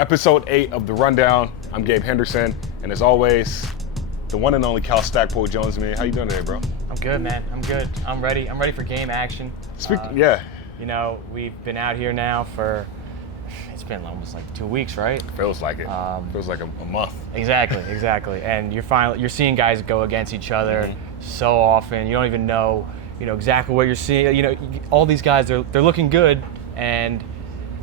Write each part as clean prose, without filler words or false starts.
Episode 8 of The Rundown. I'm Gabe Henderson, and as always, the one and only Stackpole joins me. How you doing today, bro? I'm good, man. I'm good. I'm ready. I'm ready for game action. Yeah. You know, we've been out here now for, it's been almost like 2 weeks, right? Feels like it. Feels like a month. Exactly. And you're seeing guys go against each other so often. You don't even know, exactly what you're seeing. All these guys, they're looking good and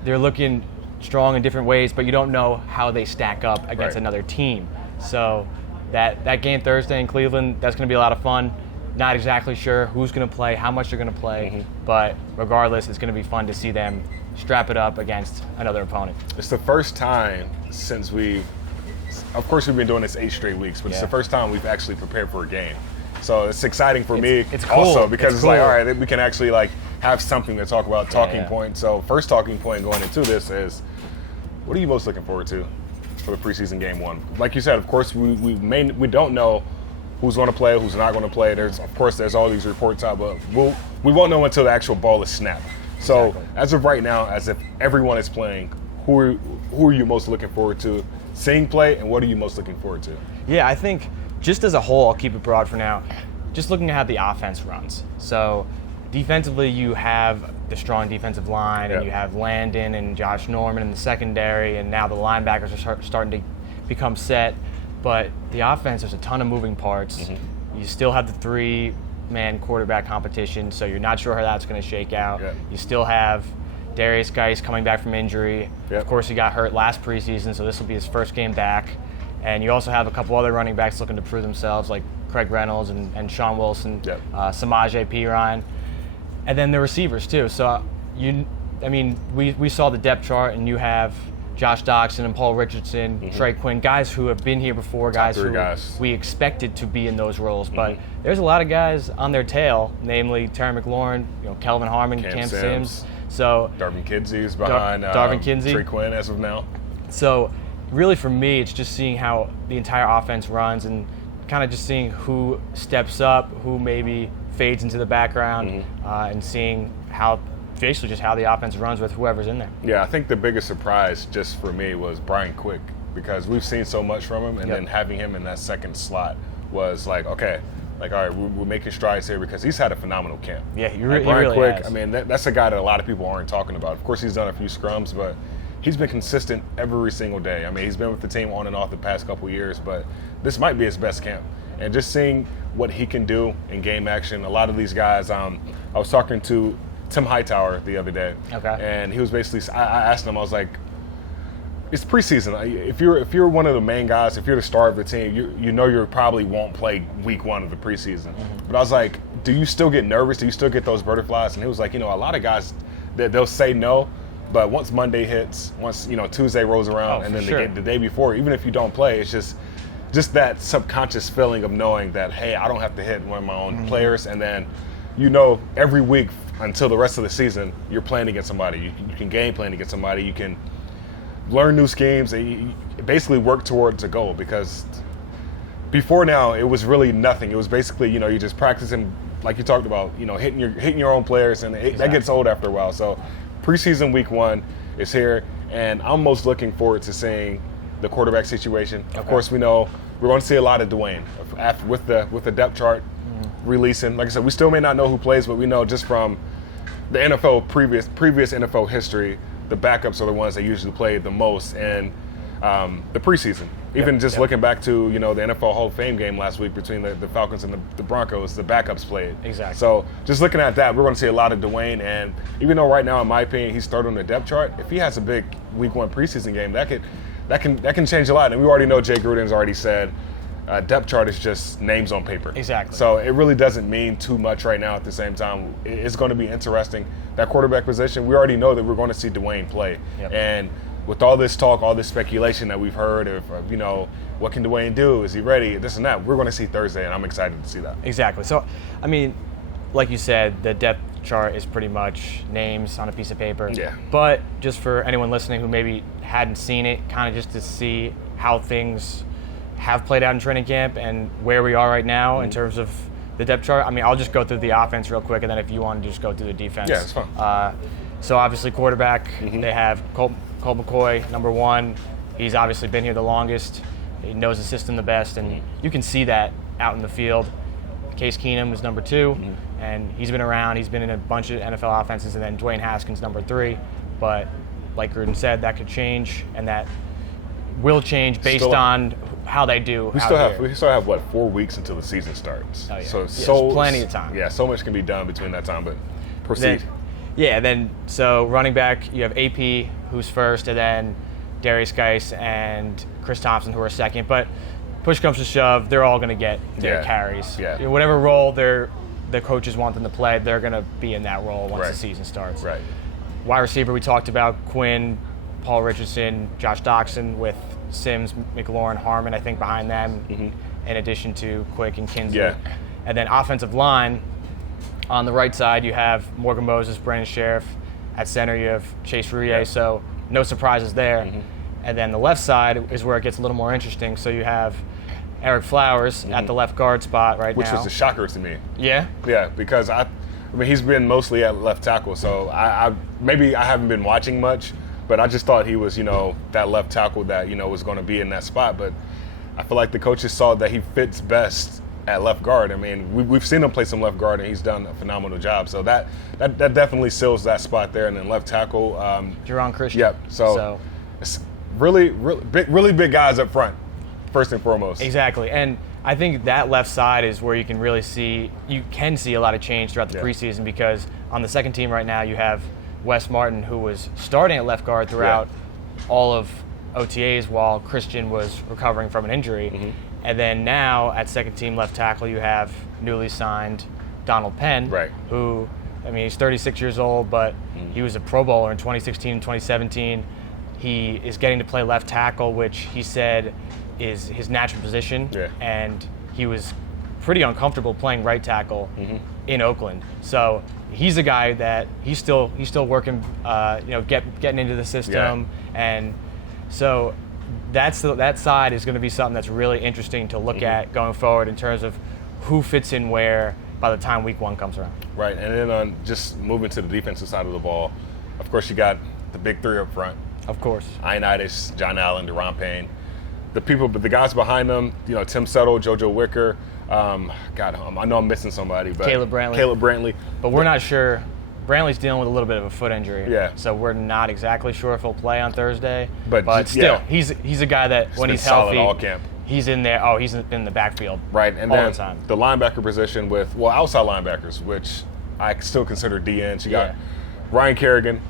they're looking strong in different ways, but you don't know how they stack up against another team. So that game Thursday in Cleveland, that's going to be a lot of fun. Not exactly sure who's going to play, how much they're going to play, but regardless, it's going to be fun to see them strap it up against another opponent. It's the first time since of course we've been doing this 8 straight weeks, but it's the first time we've actually prepared for a game. So it's exciting for me cool. Also because it's like, cool. all right, we can actually have something to talk about, talking point. So first talking point going into this is, what are you most looking forward to for the preseason game 1? Like you said, of course, we don't know who's going to play, who's not going to play. There's all these reports out, but we won't know until the actual ball is snapped. So as of right now, as if everyone is playing, who are you most looking forward to seeing play, and what are you most looking forward to? Yeah, I think just as a whole, I'll keep it broad for now, just looking at how the offense runs. So defensively, you have the strong defensive line, and you have Landon and Josh Norman in the secondary, and now the linebackers are starting to become set. But the offense, there's a ton of moving parts. You still have the 3-man quarterback competition, so you're not sure how that's going to shake out. You still have Darius Geis coming back from injury. Of course, he got hurt last preseason, so this will be his first game back. And you also have a couple other running backs looking to prove themselves, like Craig Reynolds and Sean Wilson, Samaje Perine, and then the receivers too. So we saw the depth chart, and you have Josh Doxson and Paul Richardson, Trey Quinn, guys who have been here before, guys we expected to be in those roles. But there's a lot of guys on their tail, namely Terry McLaurin, Kelvin Harmon, Cam Sims. So Darvin Kinsey is behind Darvin Kinsey, Trey Quinn as of now. So really for me, it's just seeing how the entire offense runs and kind of just seeing who steps up, who maybe fades into the background, and seeing how the offense runs with whoever's in there. Yeah, I think the biggest surprise just for me was Brian Quick, because we've seen so much from him, and then having him in that second slot was like, okay, all right, we're making strides here, because he's had a phenomenal camp. Yeah, he Brian really Quick, has. I mean, that's a guy that a lot of people aren't talking about. Of course, he's done a few scrums, but he's been consistent every single day. I mean, he's been with the team on and off the past couple years, but this might be his best camp. And just seeing what he can do in game action, a lot of these guys, I was talking to Tim Hightower the other day, and he was basically, I asked him, I was like, it's preseason. If you're one of the main guys, if you're the star of the team, you probably won't play week 1 of the preseason. But I was like, do you still get nervous? Do you still get those butterflies? And he was like, a lot of guys, they'll say no, but once Monday hits, once Tuesday rolls around, and then the day before, even if you don't play, it's just that subconscious feeling of knowing that, hey, I don't have to hit one of my own players, and then every week until the rest of the season, you're playing against somebody. You can game plan against somebody. You can learn new schemes, and you basically work towards a goal, because before now, it was really nothing. It was basically, you just practicing, like you talked about, hitting your own players, and that gets old after a while. So preseason week 1 is here, and I'm most looking forward to seeing the quarterback situation. Of course, we know we're going to see a lot of Dwayne with the depth chart releasing. Like I said, we still may not know who plays, but we know just from the NFL previous NFL history, the backups are the ones that usually play the most in the preseason. Even looking back to the NFL Hall of Fame game last week between the Falcons and the Broncos, the backups played. Exactly. So just looking at that, we're going to see a lot of Dwayne. And even though right now, in my opinion, he's third on the depth chart, if he has a big week 1 preseason game, that can change a lot. And we already know Jay Gruden's already said depth chart is just names on paper. Exactly. So it really doesn't mean too much right now. At the same time, it's going to be interesting. That quarterback position, we already know that we're going to see Dwayne play. And with all this talk, all this speculation that we've heard of what can Dwayne do? Is he ready? This and that. We're going to see Thursday, and I'm excited to see that. Exactly. So, I mean, like you said, the depth chart is pretty much names on a piece of paper. Yeah. But just for anyone listening who maybe hadn't seen it, kind of just to see how things have played out in training camp and where we are right now in terms of the depth chart. I mean, I'll just go through the offense real quick, and then if you want to just go through the defense. Yeah, it's fine. So obviously quarterback, they have Colt Colt McCoy, number 1. He's obviously been here the longest. He knows the system the best, and you can see that out in the field. Case Keenum was number 2, and he's been around. He's been in a bunch of NFL offenses, and then Dwayne Haskins, number 3. But like Gruden said, that could change, and that will change based on how they do. We still have what, 4 weeks until the season starts. Oh, yeah. So there's plenty of time. Yeah, so much can be done between that time. But proceed. So running back, you have AP, who's first, and then Darius Geis and Chris Thompson, who are second. But push comes to shove, they're all going to get their carries. Yeah. Whatever role the coaches want them to play, they're going to be in that role once the season starts. Right. Wide receiver, we talked about Quinn, Paul Richardson, Josh Doxson, with Sims, McLaurin, Harmon, I think, behind them, in addition to Quick and Kinsley. Yeah. And then offensive line, on the right side, you have Morgan Moses, Brandon Sheriff. At center, you have Chase Rouillet, so no surprises there. And then the left side is where it gets a little more interesting. So you have Eric Flowers at the left guard spot right Which now. was a shocker to me. Yeah? Yeah, because I mean, he's been mostly at left tackle, so I maybe I haven't been watching much, but I just thought he was, that left tackle that, was going to be in that spot. But I feel like the coaches saw that he fits best at left guard. I mean, we've seen him play some left guard, and he's done a phenomenal job. So that definitely seals that spot there. And then left tackle, Jerron Christian. Yep. So it's really big guys up front, first and foremost. Exactly. And I think that left side is where you can see a lot of change throughout the preseason, because on the second team right now you have Wes Martin, who was starting at left guard throughout all of OTAs while Christian was recovering from an injury. And then now at second team left tackle you have newly signed Donald Penn, who, I mean, he's 36 years old, but he was a Pro Bowler in 2016 and 2017. He is getting to play left tackle, which he said is his natural position, and he was pretty uncomfortable playing right tackle in Oakland. So he's a guy that he's still working, getting into the system, and so that side is going to be something that's really interesting to look at going forward in terms of who fits in where by the time week 1 comes around. Right, and then on just moving to the defensive side of the ball, of course you got the big 3 up front. Of course. Ioannidis, John Allen, Deron Payne. But the guys behind them, Tim Settle, JoJo Wicker. I know I'm missing somebody, but Caleb Brantley. But we're not sure. Brantley's dealing with a little bit of a foot injury. Yeah. So we're not exactly sure if he'll play on Thursday. But still, he's a guy that when he's healthy, all camp. He's in there. Oh, he's in the backfield. Right, and all then the time. The linebacker position with outside linebackers, which I still consider DNs. You got Ryan Kerrigan,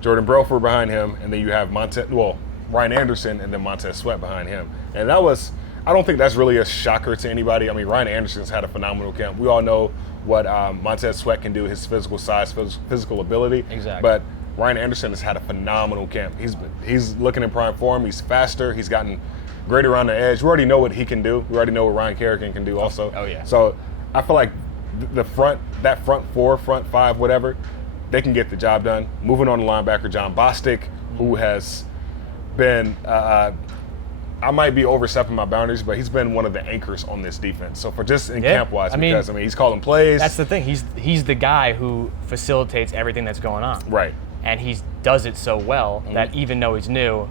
Jordan Belfort behind him, and then you have Ryan Anderson and then Montez Sweat behind him. And I don't think that's really a shocker to anybody. I mean, Ryan Anderson's had a phenomenal camp. We all know what Montez Sweat can do, his physical size, physical ability. Exactly. But Ryan Anderson has had a phenomenal camp. He's looking in prime form. He's faster. He's gotten greater on the edge. We already know what he can do. We already know what Ryan Kerrigan can do also. Oh, yeah. So I feel like that front 4, front 5, whatever, they can get the job done. Moving on to linebacker, John Bostic, who has been I might be overstepping my boundaries, but he's been one of the anchors on this defense. So for just in camp-wise, because he's calling plays. That's the thing. He's the guy who facilitates everything that's going on. Right. And he does it so well that even though he's new,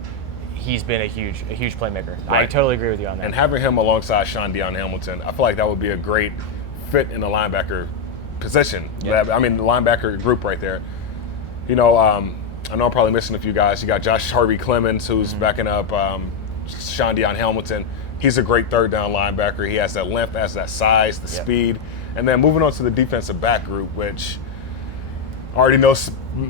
he's been a huge playmaker. Right. I totally agree with you on that. And having him alongside Sean Deion Hamilton, I feel like that would be a great fit in the linebacker position. Yep. I mean, the linebacker group right there. I know I'm probably missing a few guys. You got Josh Harvey Clemens, who's backing up Sean Deion Hamilton. He's a great third down linebacker. He has that length, has that size, the speed. And then moving on to the defensive back group, which I already know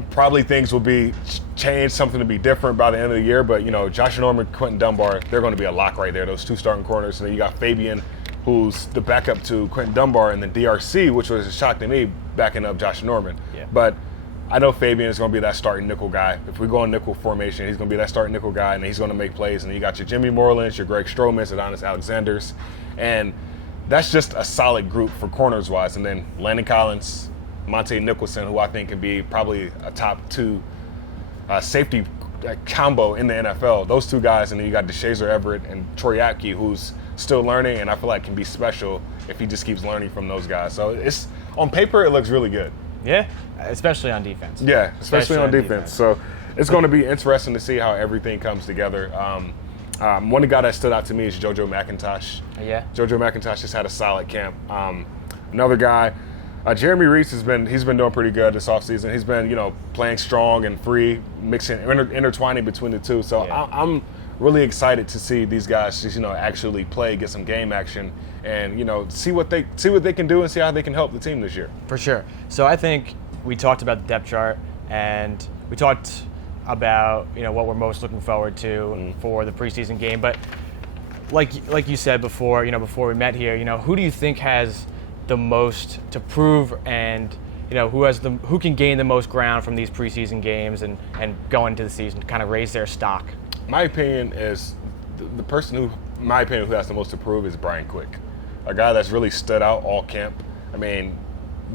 probably things will be changed, something to be different by the end of the year. But, Josh Norman, Quentin Dunbar, they're going to be a lock right there, those 2 starting corners. And then you got Fabian, who's the backup to Quentin Dunbar, and then DRC, which was a shock to me, backing up Josh Norman. Yeah. But I know Fabian is going to be that starting nickel guy. If we go in nickel formation, he's going to be that starting nickel guy, and he's going to make plays. And then you got your Jimmy Morelands, your Greg Stromans, Adonis Alexanders. And that's just a solid group for corners-wise. And then Landon Collins, Monte Nicholson, who I think can be probably a top 2 safety combo in the NFL. Those 2 guys, and then you got DeShazer Everett and Troy Apke, who's still learning, and I feel like can be special if he just keeps learning from those guys. So it's on paper, it looks really good. Yeah, especially on defense. Yeah, especially on defense. So, it's going to be interesting to see how everything comes together. One guy that stood out to me is JoJo McIntosh. Yeah. JoJo McIntosh just had a solid camp. Another guy, Jeremy Reese he's been doing pretty good this offseason. He's been playing strong and free, mixing, intertwining between the two. So Yeah. I'm really excited to see these guys just actually play, get some game action, and see what they can do and see how they can help the team this year. For sure. So I think we talked about the depth chart, and we talked about what we're most looking forward to for the preseason game. But like you said before, before we met here, who do you think has the most to prove, and who can gain the most ground from these preseason games and go into the season to kind of raise their stock? My opinion is the person who has the most to prove is Brian Quick, a guy that's really stood out all camp. I mean,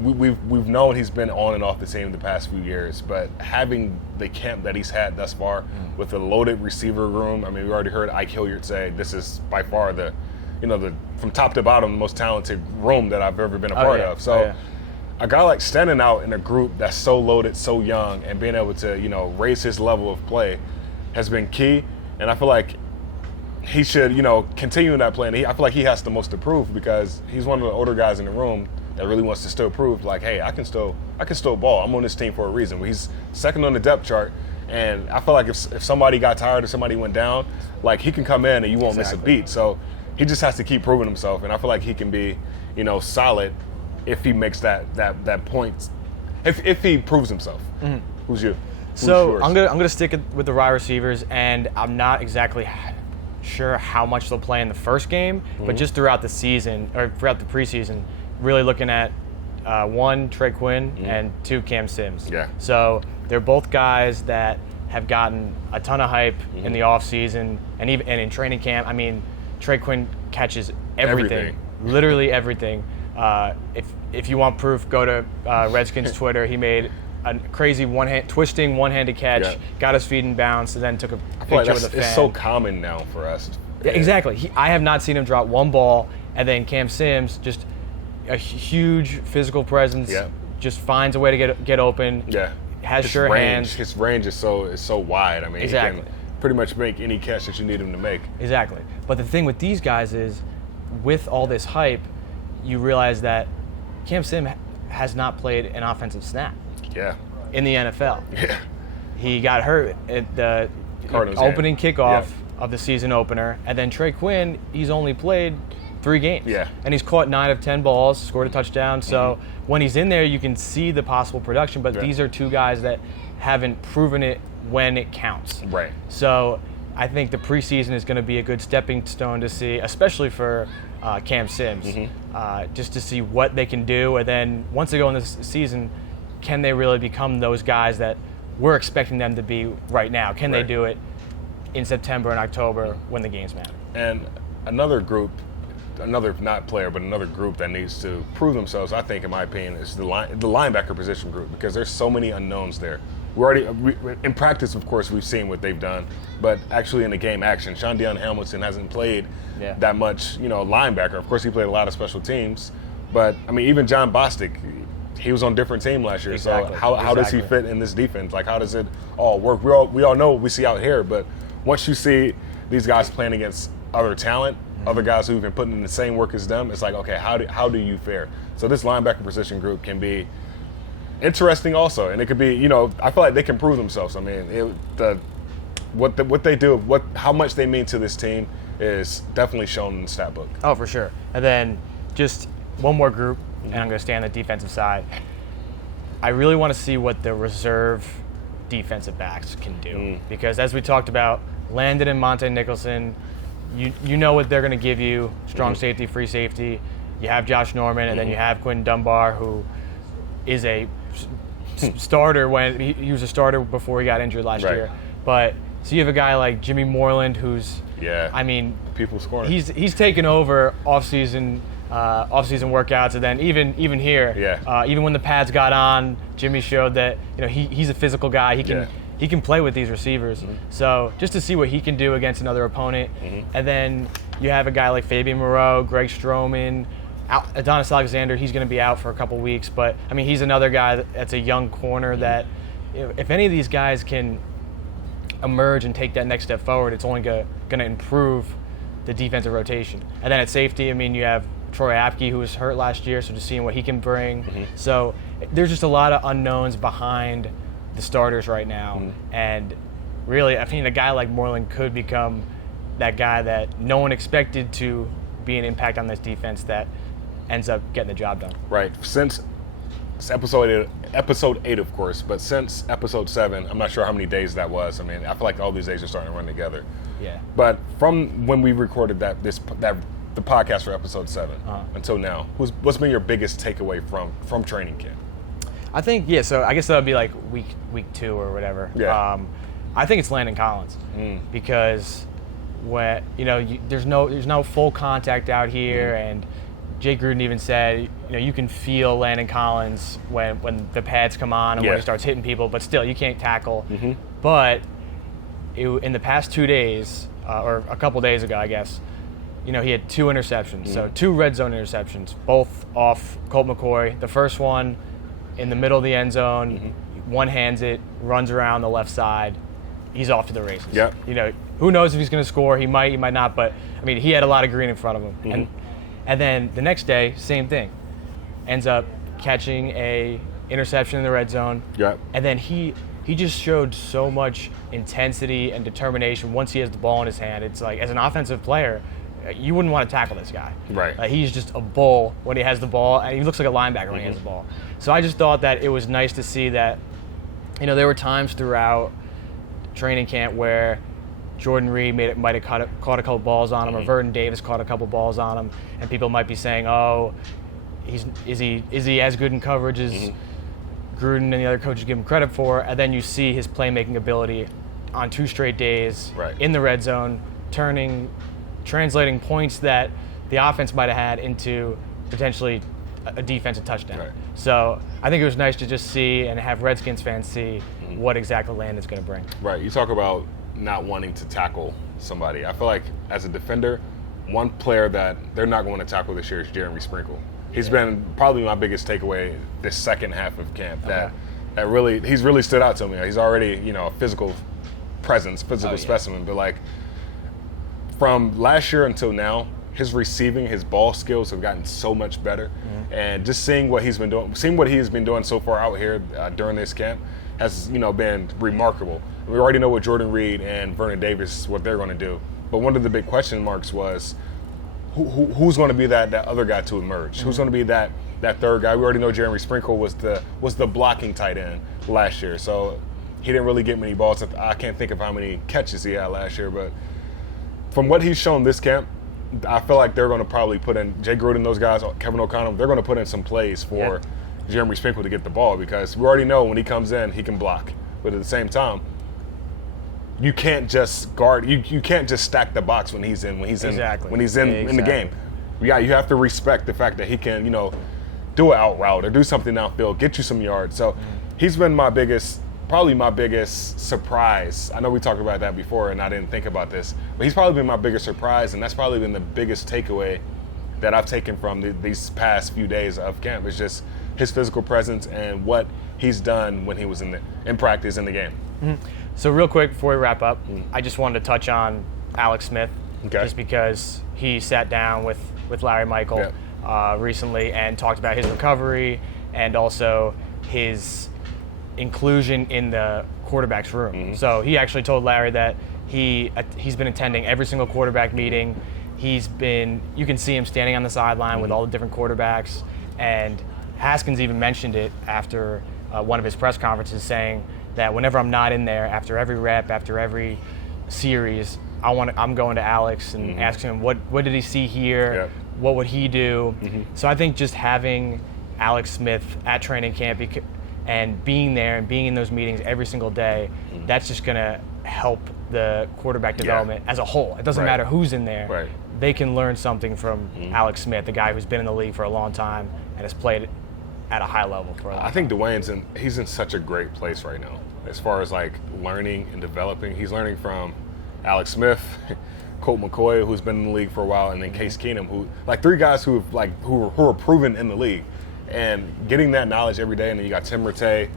we've known he's been on and off the team the past few years, but having the camp that he's had thus far with a loaded receiver room, I mean, we already heard Ike Hilliard say this is by far the from top to bottom the most talented room that I've ever been a part of. So a guy like standing out in a group that's so loaded, so young, and being able to raise his level of play has been key. And I feel like he should continue in that play. And I feel like he has the most to prove because he's one of the older guys in the room that really wants to still prove, like, hey, I can still ball. I'm on this team for a reason. He's second on the depth chart, and I feel like if somebody got tired or somebody went down, like, he can come in and you won't miss a beat. So he just has to keep proving himself, and I feel like he can be, solid if he makes that point. If he proves himself. Mm-hmm. Who's you? So I'm gonna stick with the wide receivers, and I'm not exactly sure how much they'll play in the first game, but just throughout the season or throughout the preseason, really looking at one, Trey Quinn, and two, Cam Sims. Yeah. So they're both guys that have gotten a ton of hype in the offseason and in training camp. I mean, Trey Quinn catches everything. Literally everything. If you want proof, go to Redskins Twitter. He made a crazy one-handed catch, got his feet in bounds, and then took a picture with a fan. It's so common now for us. Yeah, exactly. I have not seen him drop one ball, and then Cam Sims, just a huge physical presence, just finds a way to get open. Yeah, has sure hands. His range is so wide. I mean, exactly. He can pretty much make any catch that you need him to make. Exactly. But the thing with these guys is, with all this hype, you realize that Cam Sims has not played an offensive snap. Yeah. In the NFL. Yeah. He got hurt at the opening kickoff of the season opener, and then Trey Quinn, he's only played 3 games. Yeah. And he's caught 9 of 10 balls, scored a touchdown. So when he's in there, you can see the possible production, but these are two guys that haven't proven it when it counts. Right. So I think the preseason is going to be a good stepping stone to see, especially for Cam Sims, just to see what they can do. And then once they go in this season, can they really become those guys that we're expecting them to be right now? Can they do it in September and October when the games matter? And another group, not player, but another group that needs to prove themselves, I think, in my opinion, is the linebacker position group, because there's so many unknowns there. In practice, of course, we've seen what they've done, but actually in the game action, Sean Deion Hamilton hasn't played that much, linebacker. Of course, he played a lot of special teams, but I mean, even John Bostic, he was on a different team last year. Exactly. So how does he fit in this defense? Like, how does it all work? We all know what we see out here, but once you see these guys playing against other talent, other guys who've been putting in the same work as them, it's like, okay, how do you fare? So this linebacker position group can be interesting also, and it could be, I feel like they can prove themselves. I mean, what they do, how much they mean to this team is definitely shown in the stat book. Oh, for sure. And then just one more group, and I'm going to stay on the defensive side. I really want to see what the reserve defensive backs can do, because as we talked about, Landon and Monte Nicholson, you know what they're going to give you: strong safety, free safety. You have Josh Norman, and then you have Quinn Dunbar, who is a starter when he was a starter before he got injured last year. But so you have a guy like Jimmy Moreland, who's I mean, people scoring. He's taken over off-season workouts, and then even here, even when the pads got on, Jimmy showed that he's a physical guy. He can play with these receivers. So just to see what he can do against another opponent, and then you have a guy like Fabian Moreau, Greg Stroman, Adonis Alexander. He's going to be out for a couple weeks, but I mean, he's another guy that's a young corner that if any of these guys can emerge and take that next step forward, it's only going to improve the defensive rotation. And then at safety, I mean, you have Troy Apke, who was hurt last year, so just seeing what he can bring. So there's just a lot of unknowns behind the starters right now. And really, I mean, a guy like Moreland could become that guy that no one expected to be an impact on this defense that ends up getting the job done. Right. Since episode 8, of course, but since episode 7, I'm not sure how many days that was. I mean, I feel like all these days are starting to run together. Yeah. But from when we recorded the podcast for episode 7 until now, what's been your biggest takeaway from training camp? I think, so I guess that would be like week 2 or whatever. Yeah. I think it's Landon Collins because when there's no full contact out here, and Jay Gruden even said, you can feel Landon Collins when the pads come on and when he starts hitting people, but still you can't tackle. But in the past 2 days, or a couple days ago, I guess, he had 2 interceptions, so 2 red zone interceptions, both off Colt McCoy. The first one in the middle of the end zone, one hands it, runs around the left side. He's off to the races. Yep. Who knows if he's going to score? He might not. But I mean, he had a lot of green in front of him. And then the next day, same thing. Ends up catching a interception in the red zone. Yep. And then he just showed so much intensity and determination once he has the ball in his hand. It's like, as an offensive player, you wouldn't want to tackle this guy. Right. He's just a bull when he has the ball, and he looks like a linebacker when he has the ball. So I just thought that it was nice to see that, there were times throughout training camp where Jordan Reed might have caught a couple balls on him, or Verdon Davis caught a couple balls on him, and people might be saying, "Oh, is he as good in coverage as Gruden and the other coaches give him credit for?" And then you see his playmaking ability on 2 straight days in the red zone, translating points that the offense might have had into potentially a defensive touchdown. Right. So I think it was nice to just see and have Redskins fans see what exactly Landon's going to bring. Right. You talk about not wanting to tackle somebody. I feel like as a defender, one player that they're not going to tackle this year is Jeremy Sprinkle. He's been probably my biggest takeaway this second half of camp. He's really stood out to me. He's already, a physical presence, physical specimen, but like from last year until now, his receiving, his ball skills have gotten so much better. And just seeing what he's been doing so far out here during this camp has, been remarkable. We already know what Jordan Reed and Vernon Davis, what they're going to do. But one of the big question marks was who's going to be that other guy to emerge? Who's going to be that third guy? We already know Jeremy Sprinkle was the blocking tight end last year. So he didn't really get many balls. I can't think of how many catches he had last year. But from what he's shown this camp, I feel like they're going to probably put in Jay Gruden, those guys, Kevin O'Connell, they're going to put in some plays for Jeremy Sprinkle to get the ball, because we already know when he comes in, he can block. But at the same time, you can't just guard. You can't just stack the box when he's in the game. You have to respect the fact that he can, do an out route or do something downfield, get you some yards. So he's been probably my biggest surprise. I know we talked about that before and I didn't think about this, but he's probably been my biggest surprise, and that's probably been the biggest takeaway that I've taken from these past few days of camp. Is just his physical presence and what he's done when he was in practice in the game. So real quick before we wrap up, I just wanted to touch on Alex Smith, just because he sat down with Larry Michael recently and talked about his recovery and also his inclusion in the quarterback's room. So he actually told Larry that he's been attending every single quarterback meeting. You can see him standing on the sideline with all the different quarterbacks, and Haskins even mentioned it after one of his press conferences, saying that whenever I'm not in there, after every rep, after every series, I'm going to Alex and asking him what did he see here, what would he do. So I think just having Alex Smith at training camp and being there and being in those meetings every single day, that's just going to help the quarterback development as a whole. It doesn't matter who's in there. They can learn something from Alex Smith, the guy who's been in the league for a long time and has played at a high level for a long time. I think Dwayne's he's in such a great place right now as far as like learning and developing. He's learning from Alex Smith, Colt McCoy, who's been in the league for a while, and then Case Keenum, who like 3 guys who are proven in the league, and getting that knowledge every day. And then you got Tim Rattay,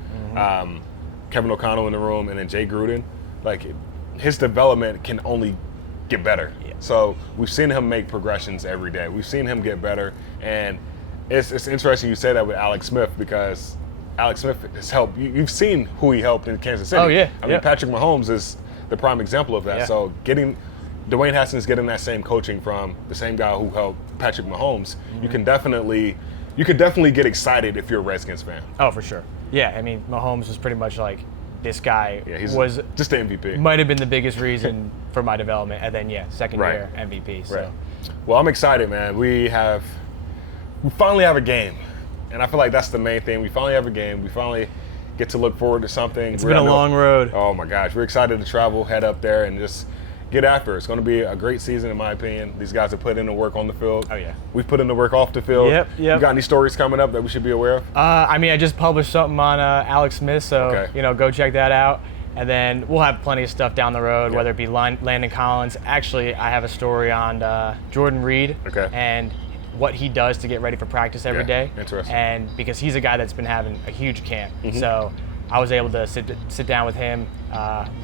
Kevin O'Connell in the room, and then Jay Gruden. Like his development can only get better. Yeah. So we've seen him make progressions every day. We've seen him get better, and it's interesting you say that with Alex Smith, because Alex Smith has helped. You've seen who he helped in Kansas City. Oh, yeah. I mean, Patrick Mahomes is the prime example of that. Yeah. So Dwayne Haskins getting that same coaching from the same guy who helped Patrick Mahomes, you could definitely get excited if you're a Redskins fan. Oh, for sure. Yeah, I mean, Mahomes was pretty much like, this guy was just the MVP. Might have been the biggest reason for my development, and then second year MVP. So. Right. Well, I'm excited, man. We finally have a game, and I feel like that's the main thing. We finally have a game. We finally get to look forward to something. It's been a long road. Oh my gosh, we're excited to travel, head up there, and just get after it. It's going to be a great season, in my opinion. These guys have put in the work on the field. Oh, yeah. We've put in the work off the field. Yep. You got any stories coming up that we should be aware of? I mean, I just published something on Alex Smith, so go check that out. And then we'll have plenty of stuff down the road, whether it be Landon Collins. Actually, I have a story on Jordan Reed and what he does to get ready for practice every day. Interesting. And because he's a guy that's been having a huge camp, so I was able to sit down with him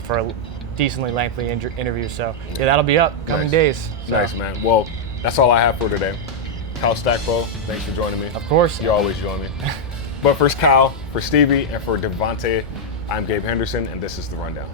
for a decently lengthy interview. So that'll be up coming days. So. Nice, man. Well, that's all I have for today. Kyle Stackpole, thanks for joining me. Of course. You always join me. But for Kyle, for Stevie, and for Devontae, I'm Gabe Henderson, and this is The Rundown.